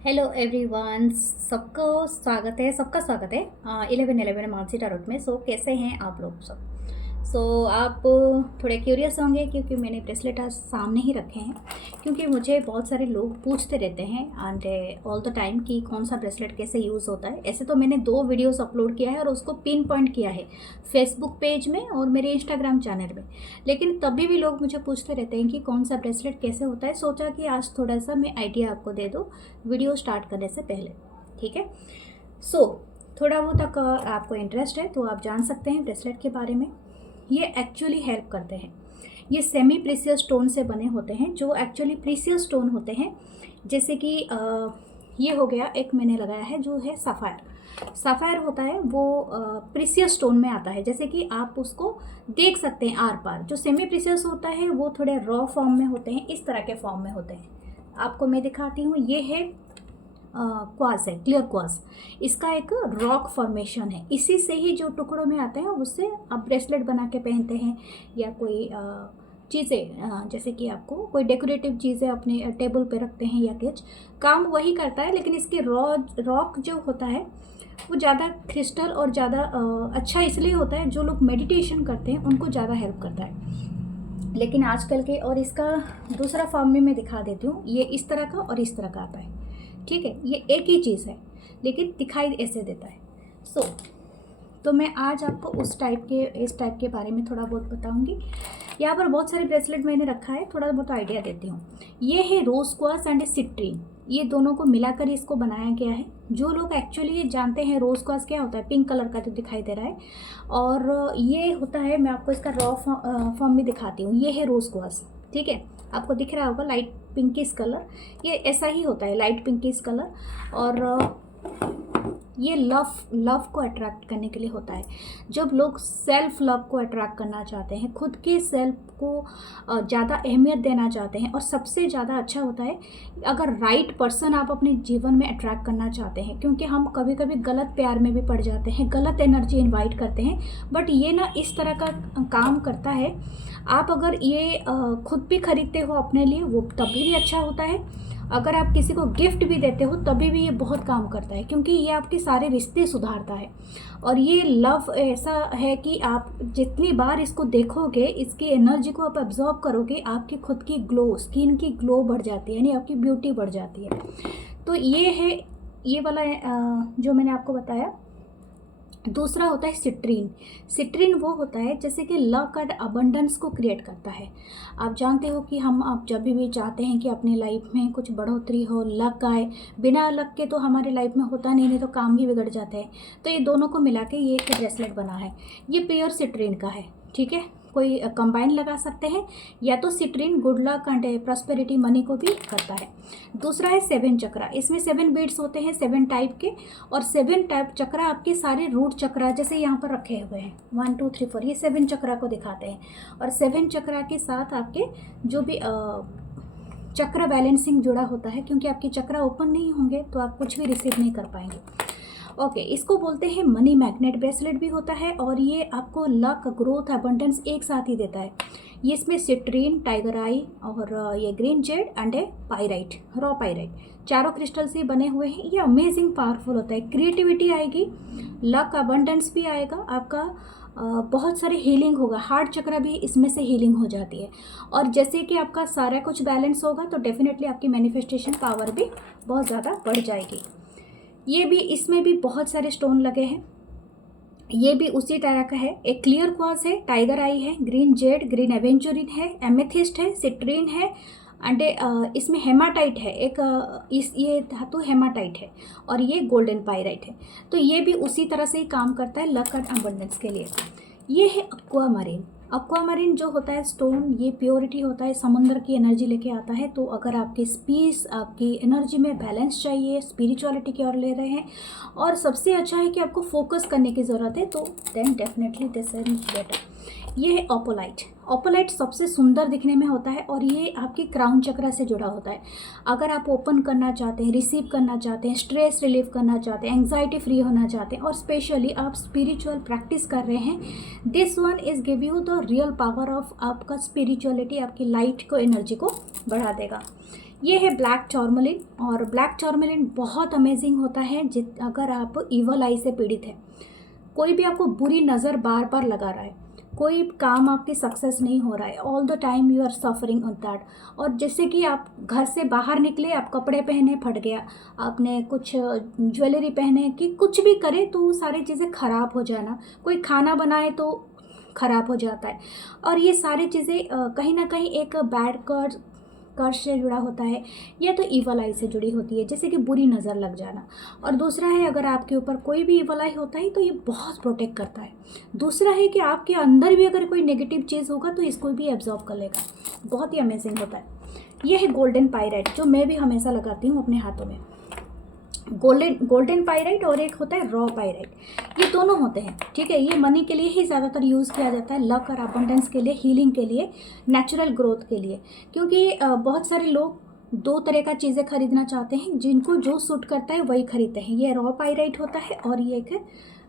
Hello everyone, सबका स्वागत है 11 मानसी टारोट में। कैसे हैं आप लोग सब। आप थोड़े क्यूरियस होंगे क्योंकि मैंने ब्रेसलेट आज सामने ही रखे हैं, क्योंकि मुझे बहुत सारे लोग पूछते रहते हैं एंड ऑल द टाइम कि कौन सा ब्रेसलेट कैसे यूज़ होता है। ऐसे तो मैंने 2 वीडियोस अपलोड किया है और उसको पिन पॉइंट किया है फेसबुक पेज में और मेरे इंस्टाग्राम चैनल में, लेकिन तभी भी लोग मुझे पूछते रहते हैं कि कौन सा ब्रेसलेट कैसे होता है। सोचा कि आज थोड़ा सा मैं आइडिया आपको दे दूँ वीडियो स्टार्ट करने से पहले, ठीक है। थोड़ा बहुत तक आपको इंटरेस्ट है तो आप जान सकते हैं ब्रेसलेट के बारे में। ये एक्चुअली हेल्प करते हैं। ये सेमी प्रीसियस स्टोन से बने होते हैं, जो एक्चुअली प्रीसियस स्टोन होते हैं। जैसे कि ये हो गया, एक मैंने लगाया है जो है सफ़ायर। सफ़ायर होता है वो प्रीसियस स्टोन में आता है, जैसे कि आप उसको देख सकते हैं आर पार। जो सेमी प्रीसियस होता है वो थोड़े रॉ फॉर्म में होते हैं, इस तरह के फॉर्म में होते हैं। आपको मैं दिखाती हूँ। ये है क्वार्ट्ज है, क्लियर क्वार्ट्ज। इसका एक रॉक फॉर्मेशन है, इसी से ही जो टुकड़ों में आता है उससे आप ब्रेसलेट बना के पहनते हैं, या कोई चीज़ें जैसे कि आपको कोई डेकोरेटिव चीज़ें अपने टेबल पे रखते हैं या कुछ काम वही करता है। लेकिन इसके रॉक जो होता है वो ज़्यादा क्रिस्टल और ज़्यादा अच्छा इसलिए होता है, जो लोग मेडिटेशन करते हैं उनको ज़्यादा हेल्प करता है। लेकिन आजकल के, और इसका दूसरा फॉर्म में मैं दिखा देती हूँ, ये इस तरह का और इस तरह का आता है, ठीक है। ये एक ही चीज़ है लेकिन दिखाई ऐसे देता है। तो मैं आज आपको इस टाइप के बारे में थोड़ा बहुत बताऊंगी। यहाँ पर बहुत सारे ब्रेसलेट मैंने रखा है, थोड़ा बहुत आइडिया देती हूँ। ये है रोज क्वार्ट्ज एंड सिट्रीन, ये दोनों को मिलाकर इसको बनाया गया है। जो लोग एक्चुअली ये जानते हैं रोज क्वार्ट्ज क्या होता है, पिंक कलर का जो दिखाई दे रहा है, और ये होता है, मैं आपको इसका रॉ फॉर्म में दिखाती हूँ। ये है रोज क्वार्ट्ज, ठीक है। आपको दिख रहा होगा लाइट पिंकिश कलर, ये ऐसा ही होता है, लाइट पिंकिश कलर। और ये लव को अट्रैक्ट करने के लिए होता है। जब लोग सेल्फ लव को अट्रैक्ट करना चाहते हैं, खुद के सेल्फ को ज़्यादा अहमियत देना चाहते हैं, और सबसे ज़्यादा अच्छा होता है अगर राइट पर्सन आप अपने जीवन में अट्रैक्ट करना चाहते हैं, क्योंकि हम कभी कभी गलत प्यार में भी पड़ जाते हैं, गलत एनर्जी इनवाइट करते हैं। बट ये ना इस तरह का काम करता है। आप अगर ये खुद भी खरीदते हो अपने लिए, वो तभी भी अच्छा होता है। अगर आप किसी को गिफ्ट भी देते हो तभी भी ये बहुत काम करता है, क्योंकि ये आपके सारे रिश्ते सुधारता है। और ये लव ऐसा है कि आप जितनी बार इसको देखोगे, इसकी एनर्जी को आप एब्जॉर्ब करोगे, आपकी खुद की ग्लो, स्किन की ग्लो बढ़ जाती है, यानी आपकी ब्यूटी बढ़ जाती है। तो ये है ये वाला जो मैंने आपको बताया। दूसरा होता है सिट्रीन। सिट्रीन वो होता है जैसे कि लक एंड अबंडेंस को क्रिएट करता है। आप जानते हो कि आप जब भी चाहते हैं कि अपनी लाइफ में कुछ बढ़ोतरी हो, लक आए, बिना लक के तो हमारे लाइफ में होता नहीं तो काम भी बिगड़ जाते हैं। तो ये दोनों को मिला के ये एक ब्रेसलेट बना है। ये प्योर सिट्रीन का है, ठीक है। कोई कंबाइन लगा सकते हैं, या तो citrine good luck and prosperity money को भी करता है। दूसरा है 7 चक्रा। इसमें 7 बीड्स होते हैं, 7 टाइप के, और 7 टाइप चक्रा आपके सारे रूट चक्रा जैसे यहाँ पर रखे हुए हैं 1 2 3 4, ये 7 चक्रा को दिखाते हैं। और 7 चक्रा के साथ आपके जो भी चक्र बैलेंसिंग जुड़ा होता है, क्योंकि आपके चक्रा ओपन नहीं होंगे तो आप कुछ भी रिसीव नहीं कर पाएंगे। ओके, इसको बोलते हैं मनी मैग्नेट ब्रेसलेट भी होता है, और ये आपको लक, ग्रोथ, अबंडेंस एक साथ ही देता है। ये इसमें सिट्रीन, टाइगर आई, और ये green Z and pyrite, raw pyrite, चारों क्रिस्टल से बने हुए हैं। ये अमेजिंग पावरफुल होता है। क्रिएटिविटी आएगी, लक, अबंडेंस भी आएगा आपका, बहुत सारे हीलिंग होगा। हार्ट चक्र भी इसमें से हीलिंग हो जाती है। और जैसे कि आपका सारा कुछ बैलेंस होगा तो डेफिनेटली आपकी मैनिफेस्टेशन पावर भी बहुत ज़्यादा बढ़ जाएगी। ये भी, इसमें भी बहुत सारे स्टोन लगे हैं। ये भी उसी तरह का है। एक क्लियर क्वार्ट्ज है, टाइगर आई है, ग्रीन जेड, ग्रीन एवेंचुरिन है, एमेथिस्ट है, सिट्रीन है, एंड इसमें हेमाटाइट है एक, ये धातु हेमाटाइट है, और ये गोल्डन पाइराइट है। तो ये भी उसी तरह से ही काम करता है लक एंड अबंडेंस के लिए। ये है एक्वामरीन। एक्वामरीन जो होता है स्टोन, ये प्योरिटी होता है, समुद्र की एनर्जी लेके आता है। तो अगर आपकी पीस, आपकी एनर्जी में बैलेंस चाहिए, स्पिरिचुअलिटी की ओर ले रहे हैं, और सबसे अच्छा है कि आपको फोकस करने की ज़रूरत है, तो then definitely this is better. ये है ओपोलाइट। ओपोलाइट सबसे सुंदर दिखने में होता है, और ये आपकी क्राउन चक्र से जुड़ा होता है। अगर आप ओपन करना चाहते हैं, रिसीव करना चाहते हैं, स्ट्रेस रिलीव करना चाहते हैं, एंग्जाइटी फ्री होना चाहते हैं, और स्पेशली आप स्पिरिचुअल प्रैक्टिस कर रहे हैं, this one is give you the real power of आपका स्पिरिचुअलिटी, आपकी लाइट को, एनर्जी को बढ़ा देगा। ये है ब्लैक टॉर्मलिन, और ब्लैक टॉर्मलिन बहुत अमेजिंग होता है अगर आप ईवल आई से पीड़ित है, कोई भी आपको बुरी नज़र बार बार लगा रहा है, कोई काम आपकी सक्सेस नहीं हो रहा है, all the time you are suffering on that. और जैसे कि आप घर से बाहर निकले, आप कपड़े पहने फट गया, आपने कुछ ज्वेलरी पहने, कि कुछ भी करे तो वो सारी चीज़ें ख़राब हो जाना, कोई खाना बनाए तो ख़राब हो जाता है। और ये सारी चीज़ें कहीं ना कहीं एक बैड कर्ज से जुड़ा होता है, या तो ईवल आई से जुड़ी होती है, जैसे कि बुरी नज़र लग जाना। और दूसरा है, अगर आपके ऊपर कोई भी ईवल आई होता है तो ये बहुत प्रोटेक्ट करता है। दूसरा है कि आपके अंदर भी अगर कोई नेगेटिव चीज़ होगा तो इसको भी एब्जॉर्ब कर लेगा, बहुत ही अमेजिंग होता है। ये है गोल्डन पायराइट, जो मैं भी हमेशा लगाती हूँ अपने हाथों में। गोल्डन पायराइट और एक होता है रॉ पायराइट, ये दोनों होते हैं, ठीक है। ये मनी के लिए ही ज़्यादातर यूज़ किया जाता है, लक और अबंडेंस के लिए, हीलिंग के लिए, नेचुरल ग्रोथ के लिए। क्योंकि बहुत सारे लोग दो तरह का चीज़ें खरीदना चाहते हैं, जिनको जो सूट करता है वही खरीदते हैं। ये रॉ पायराइट होता है और ये एक है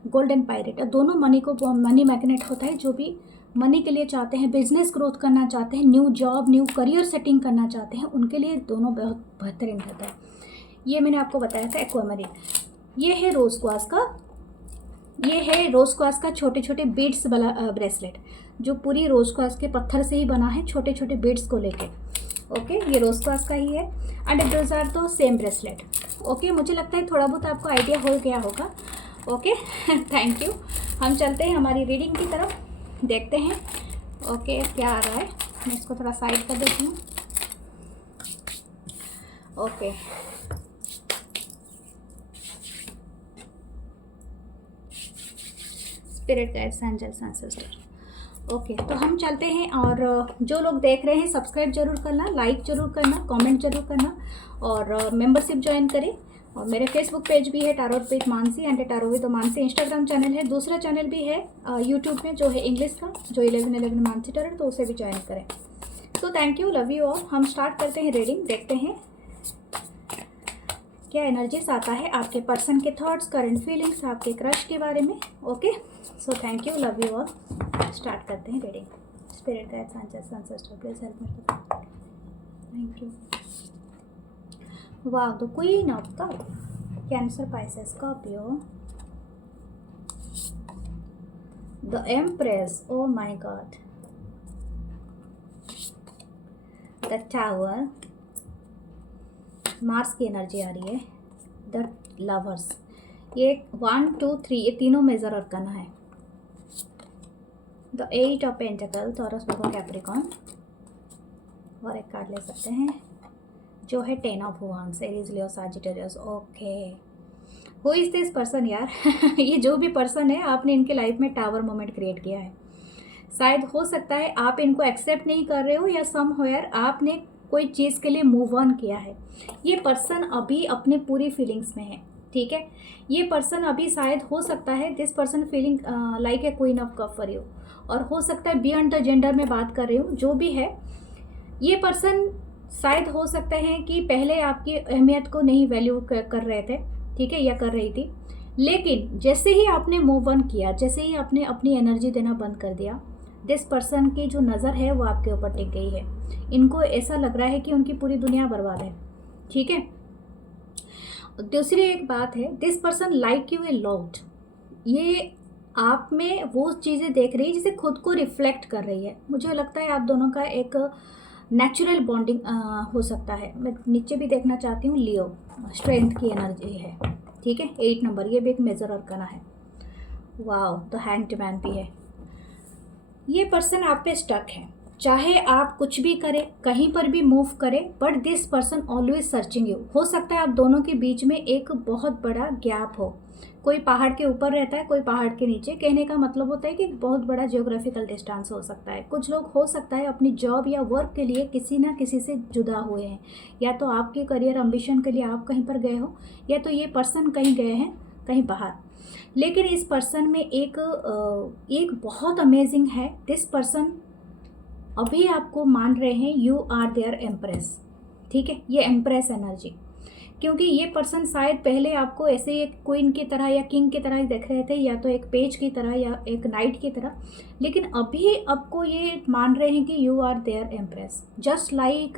गोल्डन पायराइट। दोनों मनी मैग्नेट होता है, जो भी मनी के लिए चाहते हैं, बिजनेस ग्रोथ करना चाहते हैं, new job, new career setting करना चाहते हैं, उनके लिए दोनों बहुत बेहतरीन होता है। ये मैंने आपको बताया था एक्वामरीन। ये है रोज़ क्वार्ट्ज का, ये है रोज़ क्वार्ट्ज का छोटे छोटे बीड्स वाला ब्रेसलेट, जो पूरी रोज़ क्वार्ट्ज के पत्थर से ही बना है, छोटे छोटे बीड्स को लेके। ओके, ये रोज़ क्वार्ट्ज का ही है, एंड दोज आर तो सेम ब्रेसलेट। ओके, मुझे लगता है थोड़ा बहुत आपको आइडिया हो गया होगा। Okay thank you. हम चलते हैं हमारी रीडिंग की तरफ, देखते हैं ओके क्या आ रहा है। मैं इसको थोड़ा साइड कर देती हूँ। Okay, spirit guides, angels, ancestor. Okay, तो हम चलते हैं। और जो लोग देख रहे हैं सब्सक्राइब जरूर करना, लाइक जरूर करना, कमेंट जरूर करना, और मेंबरशिप ज्वाइन करें। और मेरे फेसबुक पेज भी है tarot with Mansi and tarot with Mansi, Instagram channel है, दूसरा चैनल भी है यूट्यूब में जो है इंग्लिश का, जो 1111 मानसी टैरोट, तो उसे भी ज्वाइन करें। तो thank you, love you all. हम स्टार्ट करते हैं रीडिंग, देखते हैं क्या एनर्जीज आता है आपके पर्सन के थॉट्स, करंट फीलिंग्स, आपके क्रश के बारे में। Okay, so thank you, love you all. Start करते हैं reading. Spirit guides, angels, ancestor, please help me. Thank you. Wow, the queen of cup, cancer, Pisces, Scorpio, the empress, oh my God, the tower, Mars की energy आ रही है, the lovers. ये 1 2 3 ये तीनों major arcana है। The 8 of pentacle, taurus, Virgo, Capricorn, और एक कार्ड ले सकते हैं जो है 10 of wands, Aries, Leo, Sagittarius. Okay, who is this person यार ये जो भी पर्सन है, आपने इनके लाइफ में टावर मोमेंट क्रिएट किया है। शायद हो सकता है आप इनको एक्सेप्ट नहीं कर रहे हो, या समवेयर आपने कोई चीज़ के लिए मूव ऑन किया है। ये पर्सन अभी अपने पूरी फीलिंग्स में है, ठीक है। ये पर्सन अभी शायद हो सकता है this person feeling like a queen of cup for you, और हो सकता है बियॉन्ड द जेंडर में बात कर रही हूँ, जो भी है। ये पर्सन शायद हो सकते हैं कि पहले आपकी अहमियत को नहीं वैल्यू कर रहे थे, ठीक है, या कर रही थी, लेकिन जैसे ही आपने मूव ऑन किया, जैसे ही आपने अपनी एनर्जी देना बंद कर दिया, दिस पर्सन की जो नज़र है वो आपके ऊपर टिक गई है। इनको ऐसा लग रहा है कि उनकी पूरी दुनिया बर्बाद है, ठीक है। दूसरी एक बात है, this person like U a lot, ये आप में वो चीज़ें देख रही है जिसे खुद को रिफ्लेक्ट कर रही है। मुझे लगता है आप दोनों का एक नेचुरल बॉन्डिंग हो सकता है। मैं नीचे भी देखना चाहती हूँ, लियो, स्ट्रेंथ की एनर्जी है, ठीक है। 8 नंबर, ये भी एक मेजर अरकाना है। वाओ, तो हैंग्ड मैन भी है। ये पर्सन आप पे स्टक है, चाहे आप कुछ भी करें, कहीं पर भी मूव करें, but this person always searching you. हो सकता है आप दोनों के बीच में एक बहुत बड़ा गैप हो, कोई पहाड़ के ऊपर रहता है, कोई पहाड़ के नीचे। कहने का मतलब होता है कि बहुत बड़ा जियोग्राफिकल डिस्टेंस हो सकता है। कुछ लोग हो सकता है अपनी जॉब या वर्क के लिए किसी ना किसी से जुदा हुए हैं, या तो आपके करियर एम्बिशन के लिए आप कहीं पर गए हो, या तो ये पर्सन कहीं गए हैं, कहीं बाहर। लेकिन इस पर्सन में एक बहुत अमेजिंग है, दिस पर्सन अभी आपको मान रहे हैं, यू आर देयर एम्प्रेस, ठीक है। ये एम्प्रेस एनर्जी, क्योंकि ये पर्सन शायद पहले आपको ऐसे एक क्वीन की तरह या किंग की तरह ही देख रहे थे, या तो एक पेज की तरह या एक नाइट की तरह, लेकिन अभी आपको ये मान रहे हैं कि you are there empress, just like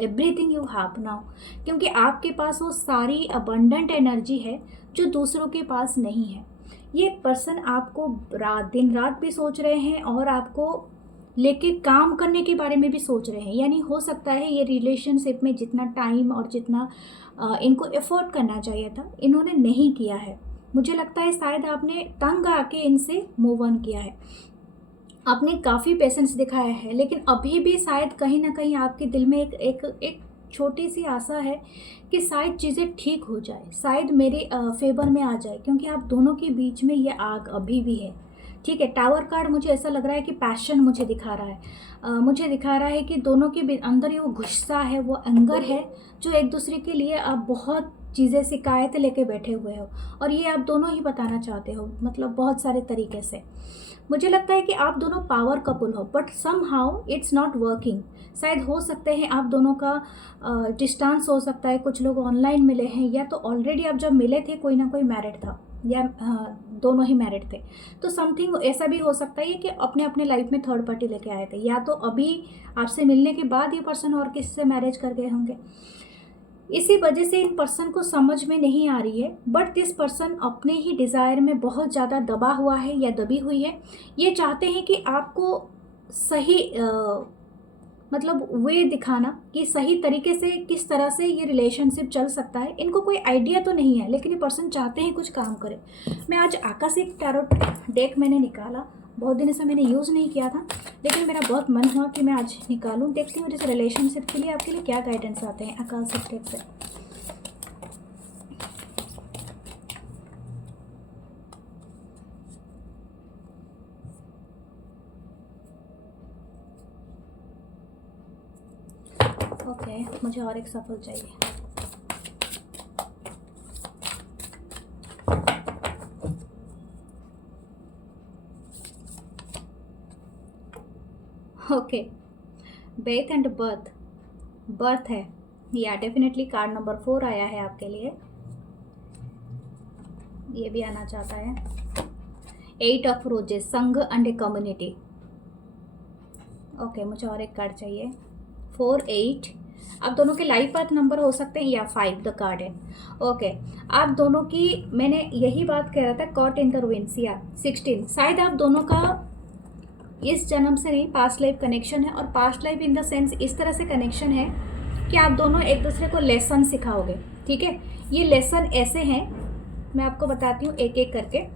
everything you have now, क्योंकि आपके पास वो सारी अबंडेंट एनर्जी है जो दूसरों के पास नहीं है। ये पर्सन आपको दिन रात भी सोच रहे हैं और आपको लेके काम करने के बारे में भी सोच रहे हैं। यानी हो सकता है ये रिलेशनशिप में जितना टाइम और जितना इनको एफर्ट करना चाहिए था, इन्होंने नहीं किया है। मुझे लगता है शायद आपने तंग आके इनसे मूव ऑन किया है। आपने काफ़ी पेशेंस दिखाया है, लेकिन अभी भी शायद कहीं ना कहीं आपके दिल में एक छोटी सी आशा है कि शायद चीज़ें ठीक हो जाए, शायद मेरे फेवर में आ जाए, क्योंकि आप दोनों के बीच में ये आग अभी भी है। ठीक है, टावर कार्ड मुझे ऐसा लग रहा है कि पैशन मुझे दिखा रहा है। मुझे दिखा रहा है कि दोनों के अंदर ये वो गुस्सा है, वो एंगर है, जो एक दूसरे के लिए आप बहुत चीज़ें शिकायत लेके बैठे हुए हो, और ये आप दोनों ही बताना चाहते हो, मतलब बहुत सारे तरीके से। मुझे लगता है कि आप दोनों पावर कपल हो, but somehow it's not working. शायद हो सकते हैं आप दोनों का डिस्टेंस हो सकता है, कुछ लोग ऑनलाइन मिले हैं, या तो ऑलरेडी आप जब मिले थे कोई ना कोई मैरिड था, या दोनों ही मैरिड थे। तो समथिंग ऐसा भी हो सकता है कि अपने अपने लाइफ में थर्ड पार्टी लेके आए थे, या तो अभी आपसे मिलने के बाद ये पर्सन और किसी से मैरिज कर गए होंगे। इसी वजह से इन पर्सन को समझ में नहीं आ रही है, बट दिस पर्सन अपने ही डिज़ायर में बहुत ज़्यादा दबा हुआ है या दबी हुई है। ये चाहते हैं कि आपको सही मतलब वे दिखाना कि सही तरीके से किस तरह से ये रिलेशनशिप चल सकता है। इनको कोई आइडिया तो नहीं है, लेकिन ये पर्सन चाहते हैं कुछ काम करे। मैं आज आकाशिक टैरोट डेक मैंने निकाला, बहुत दिन से मैंने यूज़ नहीं किया था, लेकिन मेरा बहुत मन हुआ कि मैं आज निकालूं। देखती हूँ जैसे रिलेशनशिप के लिए आपके लिए क्या गाइडेंस आते हैं आकाशिक डेक से। ओके, मुझे और एक सफल चाहिए। Okay, Beth and birth, birth है या डेफिनेटली कार्ड नंबर 4 आया है आपके लिए। ये भी आना चाहता है 8 ऑफ रोजेस, संघ एंड ए कम्युनिटी। ओके, मुझे और एक कार्ड चाहिए 4 8। आप दोनों के लाइफ पाथ नंबर हो सकते हैं या 5 द कार्ड है। ओके, आप दोनों की, मैंने यही बात कह रहा था, कॉट इन द रूइंस या 16। शायद आप दोनों का इस जन्म से नहीं, पास्ट लाइफ कनेक्शन है, और past life in the sense इस तरह से कनेक्शन है कि आप दोनों एक दूसरे को लेसन सिखाओगे। ठीक है, ये लेसन ऐसे हैं, मैं आपको बताती हूँ एक एक करके।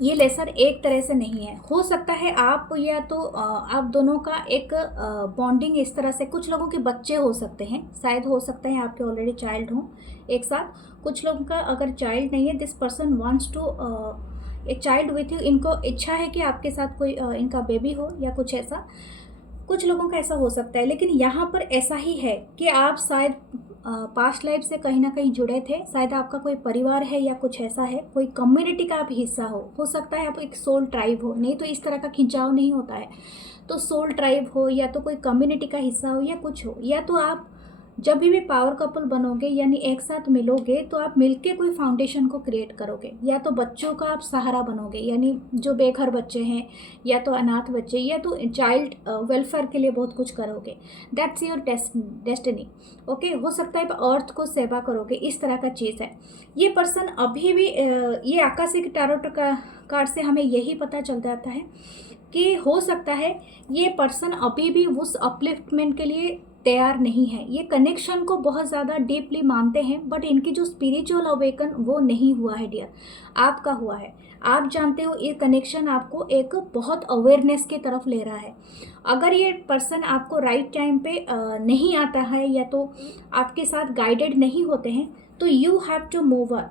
ये लेसन एक तरह से नहीं है। हो सकता है आप या तो आप दोनों का एक बॉन्डिंग इस तरह से, कुछ लोगों के बच्चे हो सकते हैं, शायद हो सकता है आपके ऑलरेडी चाइल्ड हों एक साथ। कुछ लोगों का अगर चाइल्ड नहीं है, this person wants to a child with you, इनको इच्छा है कि आपके साथ कोई इनका बेबी हो या कुछ ऐसा। कुछ लोगों का ऐसा हो सकता है, लेकिन यहाँ पर ऐसा ही है कि आप शायद पास्ट लाइफ से कहीं ना कहीं जुड़े थे। शायद आपका कोई परिवार है या कुछ ऐसा है, कोई कम्युनिटी का आप हिस्सा हो सकता है आप एक सोल ट्राइब हो, नहीं तो इस तरह का खिंचाव नहीं होता है। तो सोल ट्राइब हो, या तो कोई कम्युनिटी का हिस्सा हो, या कुछ हो, या तो आप जब भी पावर कपल बनोगे यानी एक साथ मिलोगे तो आप मिलके कोई फाउंडेशन को क्रिएट करोगे, या तो बच्चों का आप सहारा बनोगे, यानी जो बेघर बच्चे हैं या तो अनाथ बच्चे, या तो चाइल्ड वेलफेयर के लिए बहुत कुछ करोगे। That's your destiny. ओके, हो सकता है अर्थ को सेवा करोगे, इस तरह का चीज़ है। ये पर्सन अभी भी ये आकाशिक टैरोट का कार्ड से हमें यही पता चल जाता है कि हो सकता है ये पर्सन अभी भी उस अपलिफ्टमेंट के लिए तैयार नहीं है। ये कनेक्शन को बहुत ज़्यादा डीपली मानते हैं, बट इनकी जो स्पिरिचुअल अवेकन वो नहीं हुआ है डियर, आपका हुआ है। आप जानते हो ये कनेक्शन आपको एक बहुत अवेयरनेस की तरफ ले रहा है। अगर ये पर्सन आपको राइट टाइम पे नहीं आता है, या तो आपके साथ गाइडेड नहीं होते हैं, तो you have to move on.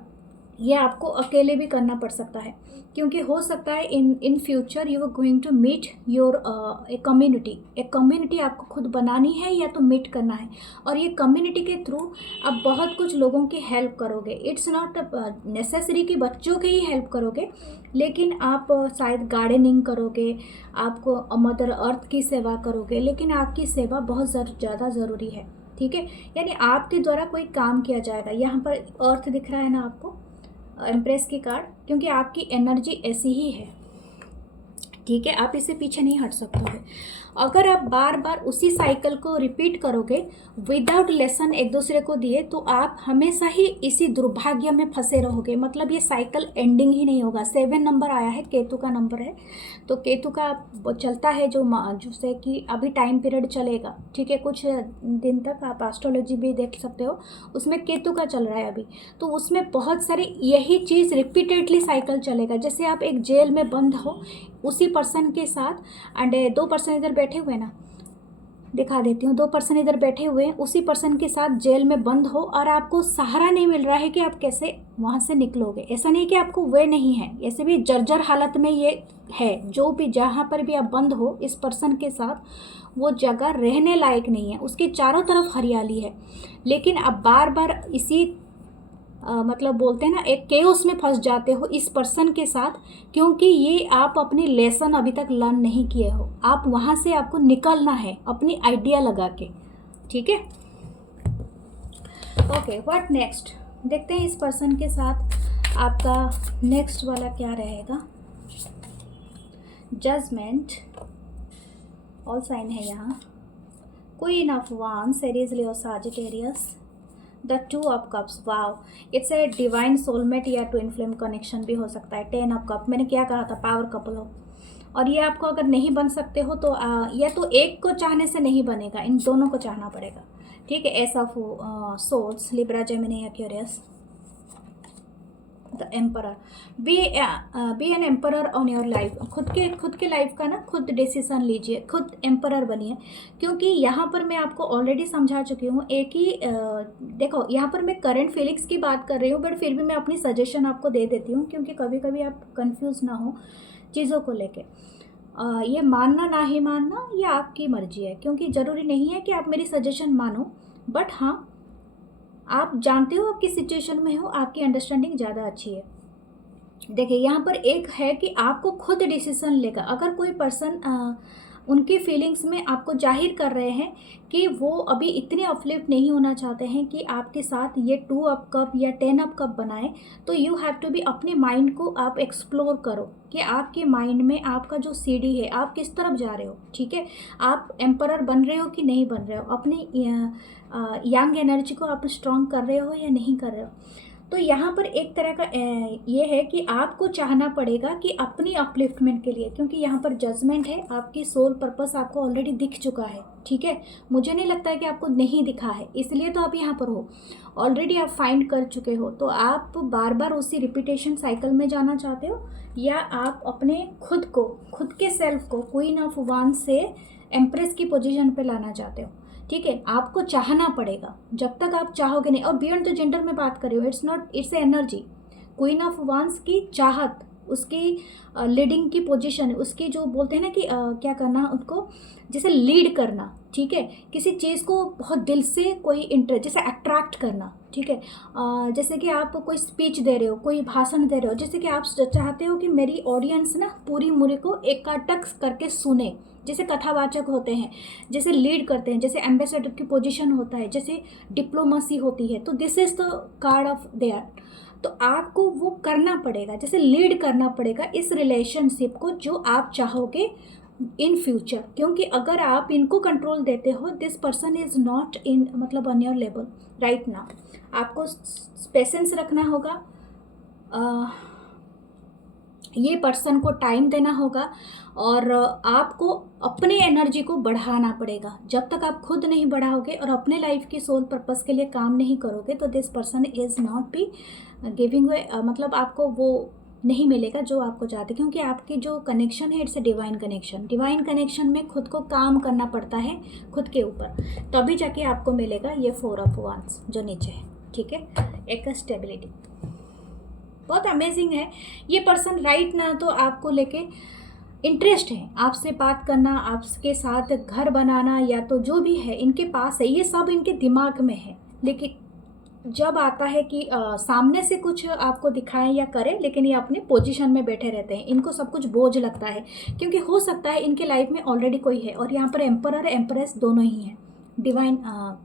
ये आपको अकेले भी करना पड़ सकता है, क्योंकि हो सकता है in future you are going to meet your a community. एक कम्युनिटी आपको खुद बनानी है या तो मीट करना है, और ये कम्युनिटी के थ्रू आप बहुत कुछ लोगों की हेल्प करोगे। इट्स नॉट नेसेसरी कि बच्चों की ही हेल्प करोगे, लेकिन आप शायद गार्डनिंग करोगे, आपको मदर अर्थ की सेवा करोगे, लेकिन आपकी सेवा बहुत ज़्यादा ज़रूरी है। ठीक है, यानी आपके द्वारा कोई काम किया जाएगा। यहाँ पर अर्थ दिख रहा है ना आपको, एम्प्रेस की कार्ड, क्योंकि आपकी एनर्जी ऐसी ही है, ठीक है, आप इससे पीछे नहीं हट सकते हो। अगर आप बार बार उसी साइकिल को रिपीट करोगे विदाउट लेसन एक दूसरे को दिए, तो आप हमेशा ही इसी दुर्भाग्य में फंसे रहोगे। मतलब ये साइकिल एंडिंग ही नहीं होगा। 7 नंबर आया है, केतु का नंबर है, तो केतु का चलता है जैसे कि अभी टाइम पीरियड चलेगा, ठीक है, कुछ दिन तक। आप एस्ट्रोलॉजी भी देख सकते हो, उसमें केतु का चल रहा है अभी, तो उसमें बहुत सारी यही चीज़ रिपीटेडली साइकिल चलेगा। जैसे आप एक जेल में बंद हो उसी पर्सन के साथ, एंड 2 पर्सन इधर बैठे हुए ना, दिखा देती हूँ, 2 पर्सन इधर बैठे हुए हैं, उसी पर्सन के साथ जेल में बंद हो और आपको सहारा नहीं मिल रहा है कि आप कैसे वहाँ से निकलोगे। ऐसा नहीं कि आपको वे नहीं है, ऐसे भी जर्जर हालत में ये है। जो भी जहाँ पर भी आप बंद हो इस पर्सन के साथ, वो जगह रहने लायक नहीं है, उसके चारों तरफ हरियाली है, लेकिन आप बार बार इसी मतलब बोलते हैं ना, एक केओस में फंस जाते हो इस पर्सन के साथ, क्योंकि ये आप अपनी लेसन अभी तक लर्न नहीं किए हो। आप वहाँ से आपको निकलना है अपनी आइडिया लगा के, ठीक है। ओके, व्हाट नेक्स्ट, देखते हैं इस पर्सन के साथ आपका नेक्स्ट वाला क्या रहेगा। जजमेंट, ऑल साइन है यहाँ, queen of wands, Aries, Leo, Sagittarius, the 2 of cups, wow, it's a divine soulmate या ट्विन फ्लेम कनेक्शन भी हो सकता है। 10 ऑफ कप, मैंने क्या कहा था, पावर कपल हो। और ये आपको अगर नहीं बन सकते हो तो या तो एक को चाहने से नहीं बनेगा, इन दोनों को चाहना पड़ेगा, ठीक है। Ace of souls, Libra, Gemini, Aquarius, the emperor, be an emperor on your life. खुद के लाइफ का ना खुद डिसीजन लीजिए, खुद एम्परर बनिए, क्योंकि यहाँ पर मैं आपको ऑलरेडी समझा चुकी हूँ। एक ही देखो, यहाँ पर मैं करंट फीलिंग्स की बात कर रही हूँ, बट फिर भी मैं अपनी सजेशन आपको दे देती हूँ, क्योंकि कभी कभी आप कंफ्यूज ना हो चीज़ों को लेके। ये मानना ना ही मानना ये आपकी मर्जी है, क्योंकि ज़रूरी नहीं है कि आप मेरी सजेशन मानो, बट हाँ, आप जानते हो आप किस सिचुएशन में हो, आपकी अंडरस्टैंडिंग ज़्यादा अच्छी है। देखिए, यहाँ पर एक है कि आपको खुद डिसीजन लेगा। अगर कोई पर्सन उनकी फीलिंग्स में आपको जाहिर कर रहे हैं कि वो अभी इतने अपलिफ्ट नहीं होना चाहते हैं कि आपके साथ ये 2 अप कप या 10 अप कप बनाए, तो यू हैव टू बी, अपने माइंड को आप एक्सप्लोर करो कि आपके माइंड में आपका जो सीढ़ी है आप किस तरफ जा रहे हो, ठीक है। आप एम्परर बन रहे हो कि नहीं बन रहे हो, अपनी यंग एनर्जी को आप स्ट्रॉन्ग कर रहे हो या नहीं कर रहे हो। तो यहाँ पर एक तरह का ये है कि आपको चाहना पड़ेगा कि अपनी अपलिफ्टमेंट के लिए, क्योंकि यहाँ पर जजमेंट है, आपकी सोल पर्पस आपको ऑलरेडी दिख चुका है, ठीक है। मुझे नहीं लगता है कि आपको नहीं दिखा है, इसलिए तो आप यहाँ पर हो, ऑलरेडी आप फाइंड कर चुके हो। तो आप बार बार उसी रिपीटेशन साइकिल में जाना चाहते हो, या आप अपने खुद के सेल्फ को क्वीन ऑफ वांड्स से एम्प्रेस की पोजीशन पे लाना चाहते हो, ठीक है। आपको चाहना पड़ेगा, जब तक आप चाहोगे नहीं। और बियॉन्ड द जेंडर में बात कर रही हूँ, it's not, it's a energy. Queen of wands की चाहत, उसकी लीडिंग की पोजीशन, उसकी जो बोलते हैं ना कि क्या करना, उसको जैसे लीड करना, ठीक है। किसी चीज़ को बहुत दिल से कोई इंटरेस्ट, जैसे अट्रैक्ट करना, ठीक है। जैसे कि आप कोई स्पीच दे रहे हो, कोई भाषण दे रहे हो, जैसे कि आप चाहते हो कि मेरी ऑडियंस ना पूरी मुरे को एकटक करके सुने, जैसे कथावाचक होते हैं, जैसे लीड करते हैं, जैसे एम्बेसडर की पोजीशन होता है, जैसे डिप्लोमेसी होती है। तो this is the card of their. तो आपको वो करना पड़ेगा, जैसे लीड करना पड़ेगा इस रिलेशनशिप को जो आप चाहोगे इन फ्यूचर, क्योंकि अगर आप इनको कंट्रोल देते हो, this person is not in, मतलब on your level right now. आपको पेशेंस रखना होगा, ये पर्सन को टाइम देना होगा, और आपको अपनी एनर्जी को बढ़ाना पड़ेगा। जब तक आप खुद नहीं बढ़ाओगे और अपने लाइफ की सोल पर्पस के लिए काम नहीं करोगे, तो this person is not be giving वे, मतलब आपको वो नहीं मिलेगा जो आपको चाहते, क्योंकि आपकी जो कनेक्शन है it's a divine connection. Divine connection में खुद को काम करना पड़ता है खुद के ऊपर, तभी जाके आपको मिलेगा ये 4 ऑफ वांड्स जो नीचे है, ठीक है। एक स्टेबिलिटी बहुत अमेजिंग है। ये पर्सन राइट ना तो आपको लेके इंटरेस्ट है, आपसे बात करना, आपके साथ घर बनाना, या तो जो भी है इनके पास है, ये सब इनके दिमाग में है। लेकिन जब आता है कि सामने से कुछ आपको दिखाएं या करें, लेकिन ये अपने पोजीशन में बैठे रहते हैं, इनको सब कुछ बोझ लगता है, क्योंकि हो सकता है इनके लाइफ में ऑलरेडी कोई है, और यहाँ पर एम्परर एम्प्रेस दोनों ही हैं, डिवाइन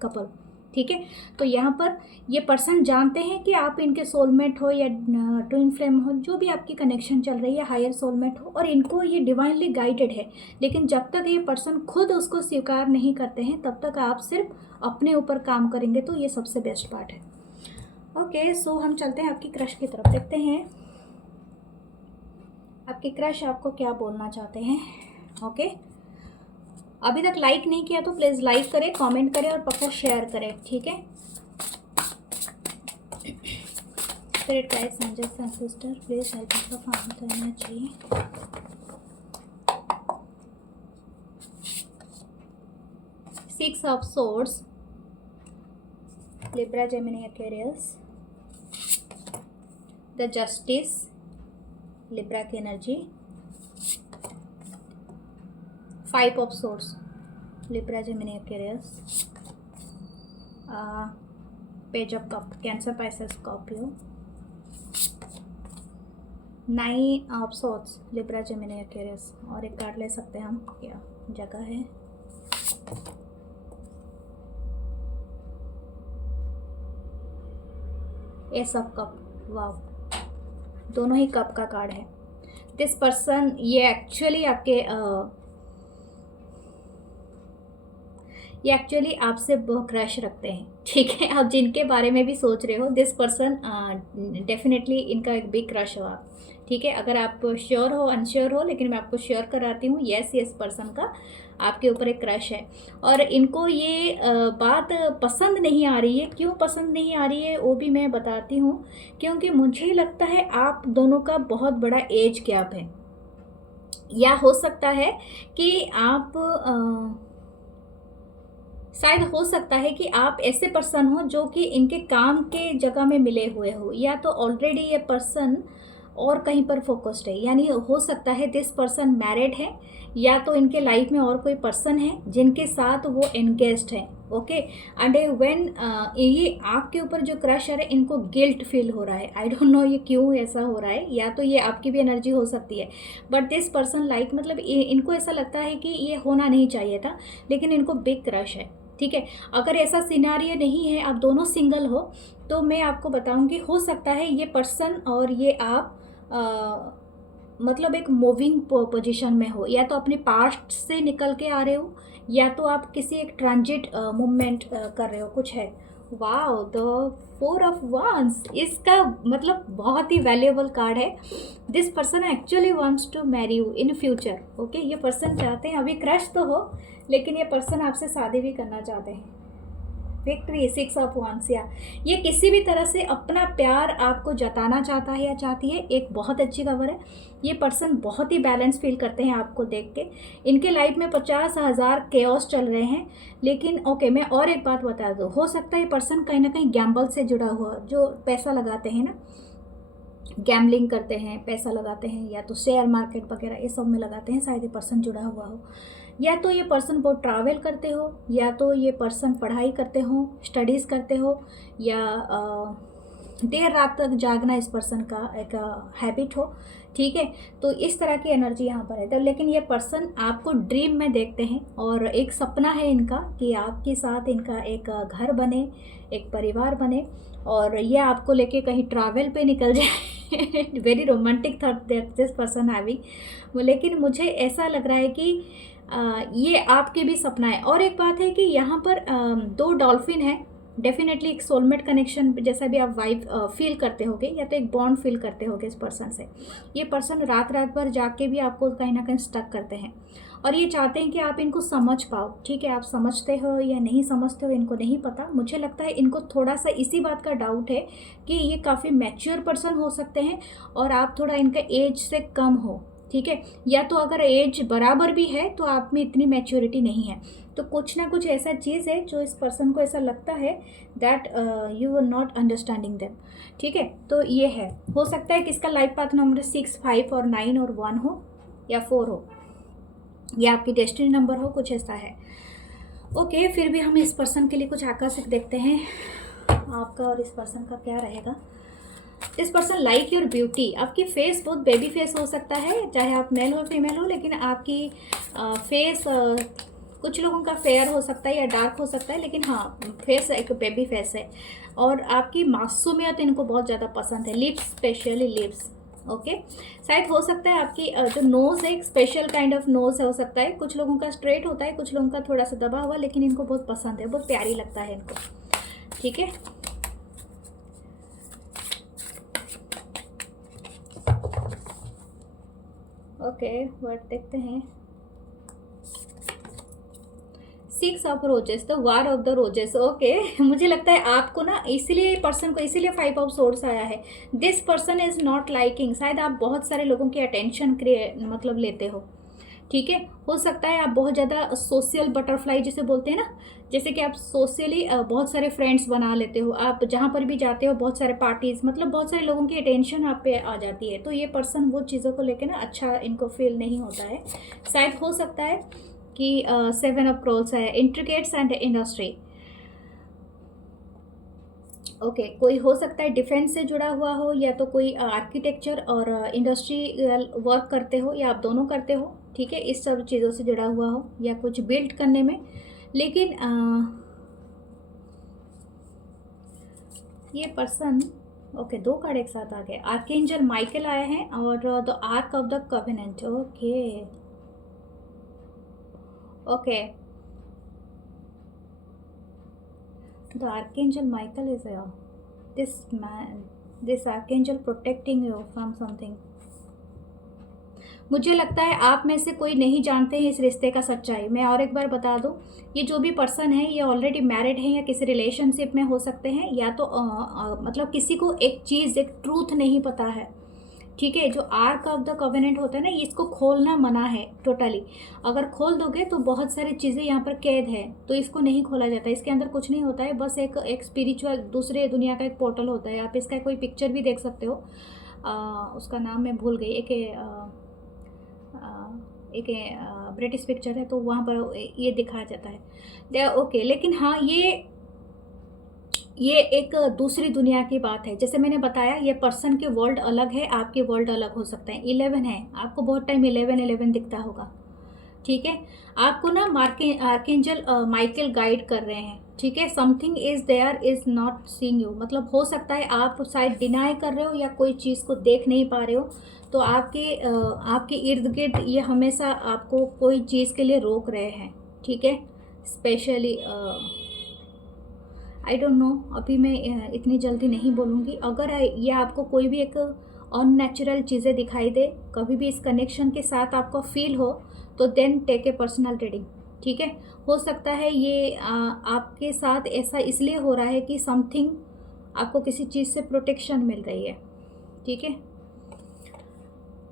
कपल, ठीक है। तो यहाँ पर ये पर्सन जानते हैं कि आप इनके सोलमेट हो या ट्विन फ्लेम हो, जो भी आपकी कनेक्शन चल रही है, हायर सोलमेट हो, और इनको ये डिवाइनली गाइडेड है। लेकिन जब तक ये पर्सन खुद उसको स्वीकार नहीं करते हैं तब तक आप सिर्फ अपने ऊपर काम करेंगे, तो ये सबसे बेस्ट पार्ट है। ओके, सो हम चलते हैं आपकी क्रश की तरफ, देखते हैं आपकी क्रश आपको क्या बोलना चाहते हैं। ओके, अभी तक लाइक नहीं किया तो प्लीज़ लाइक करें, कमेंट करें और पक्का शेयर करें, ठीक है। Spirit guides, angels and sister, please help us to find the energy. Six of swords, Libra, Gemini, Aquarius, the justice, Libra की energy, five of swords, Libra, Gemini, Aquarius, page of cup, cancer, Pisces, Scorpio, nine of swords, Libra, Gemini, Aquarius, और एक card ले सकते हैं हम, क्या जगह है, एस ऑफ कप, वाव, दोनों ही कप का कार्ड है। दिस पर्सन, ये एक्चुअली आपसे बहुत क्रश रखते हैं, ठीक है। आप जिनके बारे में भी सोच रहे हो, दिस पर्सन डेफिनेटली इनका एक बिग क्रश हो आप, ठीक है। अगर आप श्योर हो अनश्योर हो, लेकिन मैं आपको श्योर कराती हूँ, यस पर्सन का आपके ऊपर एक क्रश है। और इनको ये बात पसंद नहीं आ रही है। क्यों पसंद नहीं आ रही है वो भी मैं बताती हूँ, क्योंकि मुझे लगता है आप दोनों का बहुत बड़ा एज गैप है, या हो सकता है कि आप शायद हो सकता है कि आप ऐसे पर्सन हो जो कि इनके काम के जगह में मिले हुए हो, या तो ऑलरेडी ये पर्सन और कहीं पर फोकस्ड है, यानी हो सकता है दिस पर्सन मैरिड है, या तो इनके लाइफ में और कोई पर्सन है जिनके साथ वो एंगेज्ड है। ओके, एंड व्हेन ये आपके ऊपर जो क्रश आ रहा है, इनको गिल्ट फील हो रहा है। आई डोंट नो ये क्यों ऐसा हो रहा है, या तो ये आपकी भी एनर्जी हो सकती है, बट दिस पर्सन लाइक मतलब इनको ऐसा लगता है कि ये होना नहीं चाहिए था, लेकिन इनको बिग क्रश है, ठीक है। अगर ऐसा सिनारियो नहीं है, आप दोनों सिंगल हो, तो मैं आपको बताऊंगी हो सकता है ये पर्सन और ये आप मतलब एक मूविंग पोजीशन में हो, या तो अपने पास्ट से निकल के आ रहे हो, या तो आप किसी एक ट्रांजिट मूवमेंट कर रहे हो, कुछ है। Wow, the four of wands, इसका मतलब बहुत ही वैल्यूएबल कार्ड है। This person actually wants to marry you in future. Okay, ये पर्सन चाहते हैं, अभी क्रश तो हो, लेकिन ये पर्सन आपसे शादी भी करना चाहते हैं। विक्ट्री, सिक्स ऑफ वांड्स, या ये किसी भी तरह से अपना प्यार आपको जताना चाहता है या चाहती है। एक बहुत अच्छी खबर है, ये पर्सन बहुत ही बैलेंस फील करते हैं आपको देख के। इनके लाइफ में 50,000 केओस चल रहे हैं, लेकिन ओके, मैं और एक बात बता दूँ, हो सकता है ये पर्सन कहीं ना कहीं गैम्बल से जुड़ा हुआ, जो पैसा लगाते हैं ना, गैम्बलिंग करते हैं, पैसा लगाते हैं, या तो शेयर मार्केट वगैरह ये सब में लगाते हैं, शायद ये पर्सन जुड़ा हुआ हो। या तो ये पर्सन बहुत ट्रैवल करते हो, या तो ये पर्सन पढ़ाई करते हो, स्टडीज़ करते हो, या देर रात तक जागना इस पर्सन का एक हैबिट हो, ठीक है। तो इस तरह की एनर्जी यहाँ पर है। तो लेकिन ये पर्सन आपको ड्रीम में देखते हैं, और एक सपना है इनका कि आपके साथ इनका एक घर बने, एक परिवार बने, और ये आपको लेके कहीं ट्रैवल पे निकल जाए। Very romantic thought that this person having. लेकिन मुझे ऐसा लग रहा है कि ये आपके भी सपना है। और एक बात है कि यहाँ पर दो डॉल्फिन है, डेफिनेटली एक सोलमेट कनेक्शन जैसा भी आप वाइब फील करते होगे, या तो एक बॉन्ड फील करते होगे इस पर्सन से। ये पर्सन रात रात भर जाग के भी आपको कहीं ना कहीं स्टक करते हैं, और ये चाहते हैं कि आप इनको समझ पाओ, ठीक है। आप समझते हो या नहीं समझते हो इनको नहीं पता। मुझे लगता है इनको थोड़ा सा इसी बात का डाउट है कि ये काफ़ी मैच्योर पर्सन हो सकते हैं, और आप थोड़ा इनका एज से कम हो, ठीक है। या तो अगर एज बराबर भी है तो आप में इतनी मैच्योरिटी नहीं है। तो कुछ ना कुछ ऐसा चीज़ है जो इस पर्सन को ऐसा लगता है that you are not understanding them, ठीक है। तो ये है, हो सकता है कि इसका लाइफ पाथ नंबर 6, 5 और 9 और 1 हो, या 4 हो, या आपकी डेस्टिनी नंबर हो, कुछ ऐसा है। ओके, फिर भी हम इस पर्सन के लिए कुछ आकर्षक देखते हैं, आपका और इस पर्सन का क्या रहेगा। This person like your beauty, आपकी फेस बहुत बेबी फेस हो सकता है, चाहे आप मेल हो फीमेल हो, लेकिन आपकी फेस कुछ लोगों का फेयर हो सकता है या डार्क हो सकता है, लेकिन हाँ फेस एक बेबी फेस है। और आपकी मासूमियत इनको बहुत ज़्यादा पसंद है, लिप्स, स्पेशली लिप्स। ओके, शायद हो सकता है आपकी जो नोज़ है एक स्पेशल काइंड ऑफ नोज़ हो सकता है। कुछ लोगों का स्ट्रेट होता है, कुछ लोगों का थोड़ा सा दबा हुआ, लेकिन इनको बहुत पसंद है, बहुत प्यारी लगता है इनको। ठीक है, ओके वर्ड देखते हैं। 6 of roses, the war of the roses. Okay, मुझे लगता है आपको ना इसीलिए पर्सन को इसीलिए 5 ऑफ सोर्ड्स आया है। This person is not liking, शायद आप बहुत सारे लोगों की अटेंशन मतलब लेते हो। ठीक है, हो सकता है आप बहुत ज़्यादा सोशल बटरफ्लाई जिसे बोलते हैं ना, जैसे कि आप सोशली बहुत सारे फ्रेंड्स बना लेते हो, आप जहाँ पर भी जाते हो बहुत सारे पार्टीज़, मतलब बहुत सारे लोगों की अटेंशन आप पे आ जाती है। तो ये पर्सन वो चीज़ों को लेकर ना अच्छा इनको फील नहीं होता है। शायद हो सकता है कि 7 ऑफ क्रोल्स है, इंट्रिकेट्स एंड इंडस्ट्री। ओके, कोई हो सकता है डिफेंस से जुड़ा हुआ हो, या तो कोई आर्किटेक्चर और इंडस्ट्रियल वर्क करते हो, या आप दोनों करते हो। ठीक है, इस सब चीज़ों से जुड़ा हुआ हो या कुछ बिल्ड करने में। लेकिन ये पर्सन, ओके 2 कार्ड एक साथ आ गए। आर्कएंजल माइकल आए हैं और the arc of the covenant. Okay okay, the archangel Michael is this man, this archangel protecting you from something। मुझे लगता है आप में से कोई नहीं जानते हैं इस रिश्ते का सच्चाई। मैं और एक बार बता दूं, ये जो भी पर्सन है ये ऑलरेडी मैरिड है या किसी रिलेशनशिप में हो सकते हैं, या तो मतलब किसी को एक चीज़, एक ट्रूथ नहीं पता है। ठीक है, जो आर्क ऑफ द कवेनेंट होता है ना, इसको खोलना मना है टोटली। अगर खोल दोगे तो बहुत सारी चीज़ें यहाँ पर कैद है, तो इसको नहीं खोला जाता। इसके अंदर कुछ नहीं होता है, बस एक स्पिरिचुअल दूसरे दुनिया का एक पोर्टल होता है। आप इसका कोई पिक्चर भी देख सकते हो, उसका नाम मैं भूल गई, एक ब्रिटिश पिक्चर है, तो वहाँ पर ये दिखाया जाता है। ओके, लेकिन हाँ ये एक दूसरी दुनिया की बात है। जैसे मैंने बताया, ये पर्सन के वर्ल्ड अलग है, आपके वर्ल्ड अलग हो सकते हैं। 11 है, आपको बहुत टाइम 11 दिखता होगा। ठीक है, आपको ना आर्कएंजल माइकल गाइड कर रहे हैं। ठीक है, something is there is not seeing you, मतलब हो सकता है आप शायद डिनाई कर रहे हो या कोई चीज़ को देख नहीं पा रहे हो। तो आपके इर्द गिर्द ये हमेशा आपको कोई चीज़ के लिए रोक रहे हैं। ठीक है, स्पेशली आई डोंट नो, अभी मैं इतनी जल्दी नहीं बोलूँगी। अगर ये आपको कोई भी एक अननेचुरल चीज़ें दिखाई दे, कभी भी इस कनेक्शन के साथ आपको फील हो, तो then take a personal reading. ठीक है, हो सकता है ये आपके साथ ऐसा इसलिए हो रहा है कि समथिंग आपको किसी चीज़ से प्रोटेक्शन मिल रही है। ठीक है,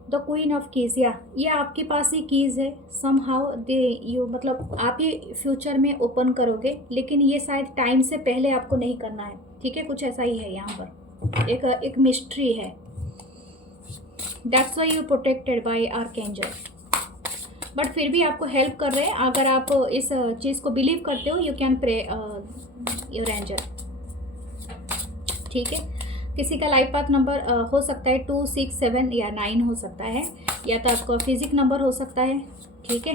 द क्वीन ऑफ कीज़, या ये आपके पास ही कीज़ है। सम हाउ दे यू, मतलब आप ये फ्यूचर में ओपन करोगे, लेकिन ये शायद टाइम से पहले आपको नहीं करना है। ठीक है, कुछ ऐसा ही है यहाँ पर, एक मिस्ट्री है। That's why you protected by archangel, but फिर भी आपको हेल्प कर रहे हैं। अगर आप इस चीज़ को बिलीव करते हो, you can pray your angel. ठीक है, किसी का लाइफ पाथ नंबर हो सकता है 2, 6, 7 या 9 हो सकता है, या तो आपका फिजिक नंबर हो सकता है। ठीक है,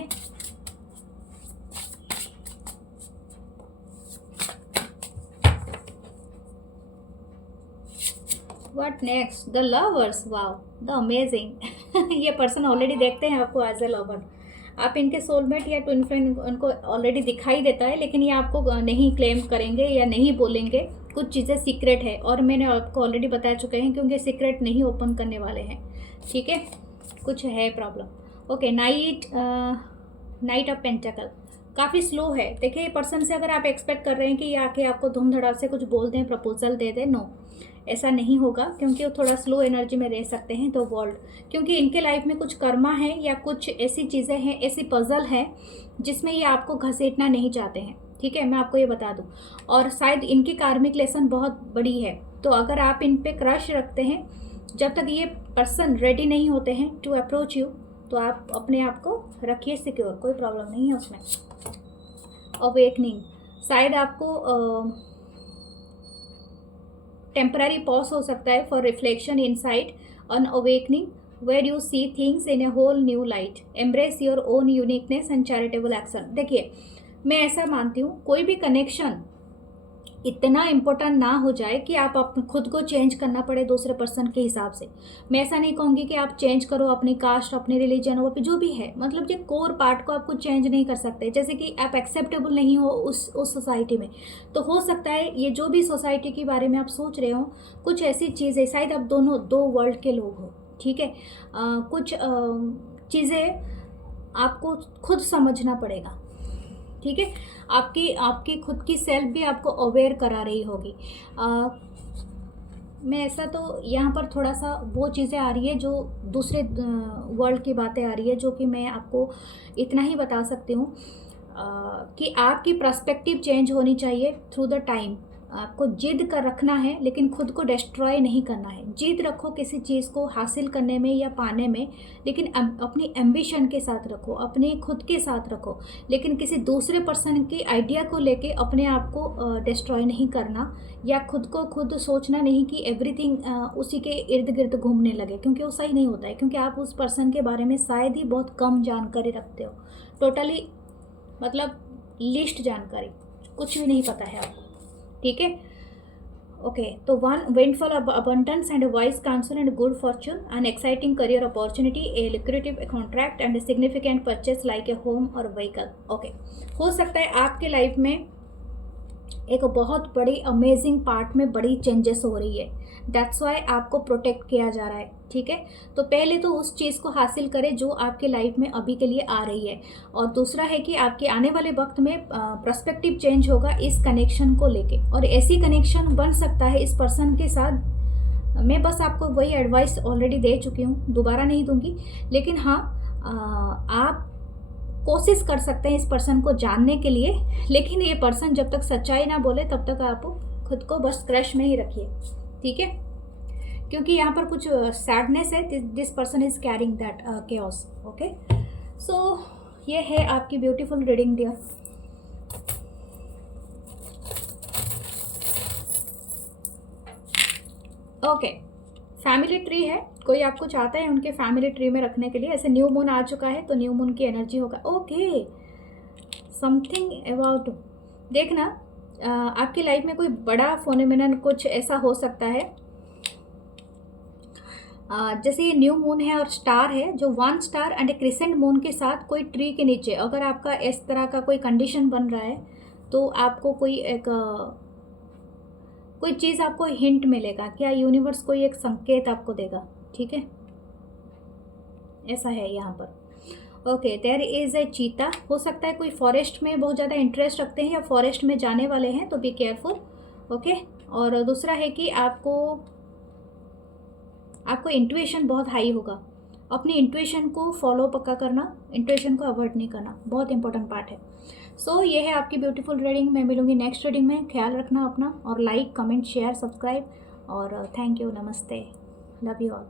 what next, the lovers, wow the amazing. ये पर्सन ऑलरेडी देखते हैं आपको एज ए लवर। आप इनके सोलमेट या ट्विन फ्लेम उनको ऑलरेडी दिखाई देता है, लेकिन ये आपको नहीं क्लेम करेंगे या नहीं बोलेंगे। कुछ चीज़ें सीक्रेट है, और मैंने आपको ऑलरेडी बता चुके हैं, क्योंकि सीक्रेट नहीं ओपन करने वाले हैं। ठीक है, कुछ है प्रॉब्लम। ओके, नाइट ऑफ पेंटाकल काफ़ी स्लो है। देखिए, ये पर्सन से अगर आप एक्सपेक्ट कर रहे हैं कि ये आके आपको धूमधड़ाक से कुछ बोल दें, प्रपोजल दे दें, नो, ऐसा नहीं होगा, क्योंकि वो थोड़ा स्लो एनर्जी में रह सकते हैं। तो वर्ल्ड, क्योंकि इनके लाइफ में कुछ कर्मा है या कुछ ऐसी चीज़ें हैं, ऐसी पजल है जिसमें ये आपको घसीटना नहीं चाहते हैं। ठीक है, मैं आपको ये बता दूं, और शायद इनकी कार्मिक लेसन बहुत बड़ी है। तो अगर आप इन पे क्रश रखते हैं, जब तक ये पर्सन रेडी नहीं होते हैं टू अप्रोच यू, तो आप अपने आप को रखिए सिक्योर, कोई प्रॉब्लम नहीं है उसमें। अवेकनिंग, शायद आपको टेम्पररी पॉज हो सकता है for reflection inside, an awakening, where you see things in a whole new light. Embrace your own uniqueness and charitable action. देखिए, मैं ऐसा मानती हूँ कोई भी कनेक्शन इतना इम्पोर्टेंट ना हो जाए कि आप खुद को चेंज करना पड़े दूसरे पर्सन के हिसाब से। मैं ऐसा नहीं कहूँगी कि आप चेंज करो अपनी कास्ट, अपनी रिलीजन, वो जो भी है, मतलब जो कोर पार्ट को आप कुछ चेंज नहीं कर सकते। जैसे कि आप एक्सेप्टेबल नहीं हो उस सोसाइटी में, तो हो सकता है ये जो भी सोसाइटी के बारे में आप सोच रहे हो, कुछ ऐसी चीज़ें, शायद आप दोनों दो वर्ल्ड के लोग हो, ठीक है। कुछ चीज़ें आपको खुद समझना पड़ेगा, ठीक है। आपकी खुद की सेल्फ भी आपको अवेयर करा रही होगी। मैं ऐसा तो यहाँ पर थोड़ा सा वो चीज़ें आ रही है जो दूसरे वर्ल्ड की बातें आ रही है, जो कि मैं आपको इतना ही बता सकती हूँ कि आपकी पर्सपेक्टिव चेंज होनी चाहिए थ्रू द टाइम। आपको जिद कर रखना है, लेकिन खुद को डिस्ट्रॉय नहीं करना है। जिद रखो किसी चीज़ को हासिल करने में या पाने में, लेकिन अपनी एम्बिशन के साथ रखो, अपने खुद के साथ रखो, लेकिन किसी दूसरे पर्सन के आइडिया को लेके अपने आप को डिस्ट्रॉय नहीं करना, या खुद को खुद सोचना नहीं कि एवरीथिंग उसी के इर्द गिर्द घूमने लगे, क्योंकि वो सही नहीं होता है। क्योंकि आप उस पर्सन के बारे में शायद ही बहुत कम जानकारी रखते हो, टोटली मतलब लिस्ट जानकारी, कुछ भी नहीं पता है आपको, ठीक है। ओके, तो 1 windful abundance and wise counsel and good fortune, an exciting career opportunity, a lucrative contract and a significant purchase like a home or vehicle. Okay, हो सकता है आपके लाइफ में एक बहुत बड़ी अमेजिंग पार्ट में बड़ी चेंजेस हो रही है, दैट्स वाई आपको प्रोटेक्ट किया जा रहा है, ठीक है। तो पहले तो उस चीज़ को हासिल करें जो आपके लाइफ में अभी के लिए आ रही है, और दूसरा है कि आपके आने वाले वक्त में पर्सपेक्टिव चेंज होगा इस कनेक्शन को लेके, और ऐसी कनेक्शन बन सकता है इस पर्सन के साथ। मैं बस आपको वही एडवाइस ऑलरेडी दे चुकी हूँ, दोबारा नहीं दूंगी, लेकिन हाँ आप कोशिश कर सकते हैं इस पर्सन को जानने के लिए, लेकिन ये पर्सन जब तक सच्चाई ना बोले तब तक आप खुद को बस क्रश में ही रखिए, ठीक है। क्योंकि यहाँ पर कुछ सैडनेस है, this person is carrying that chaos, okay. So ये है आपकी beautiful reading dear. Okay, family tree है, कोई आपको चाहता है उनके फैमिली ट्री में रखने के लिए। ऐसे न्यू मून आ चुका है तो न्यू मून की एनर्जी होगा। ओके, समथिंग अबाउट, देखना आपकी लाइफ में कोई बड़ा फोनोमेनन कुछ ऐसा हो सकता है। जैसे ये न्यू मून है और स्टार है, जो 1 star and A crescent moon के साथ कोई ट्री के नीचे अगर आपका इस तरह का कोई कंडीशन बन रहा है, तो आपको कोई चीज़ आपको हिंट मिलेगा, क्या यूनिवर्स कोई एक संकेत आपको देगा, ठीक है। ऐसा है यहाँ पर। ओके, देयर इज़ ए चीता, हो सकता है कोई फॉरेस्ट में बहुत ज़्यादा इंटरेस्ट रखते हैं या फॉरेस्ट में जाने वाले हैं, तो बी केयरफुल, ओके। और दूसरा है कि आपको इंट्यूशन बहुत हाई होगा, अपनी इंट्यूशन को फॉलो पक्का करना, इंट्यूशन को अवॉइड नहीं करना, बहुत इंपॉर्टेंट पार्ट है। सो ये है आपकी ब्यूटीफुल रीडिंग। मैं मिलूंगी नेक्स्ट रीडिंग में, ख्याल रखना अपना, और लाइक कमेंट शेयर सब्सक्राइब, और थैंक यू, नमस्ते, लव यू ऑल।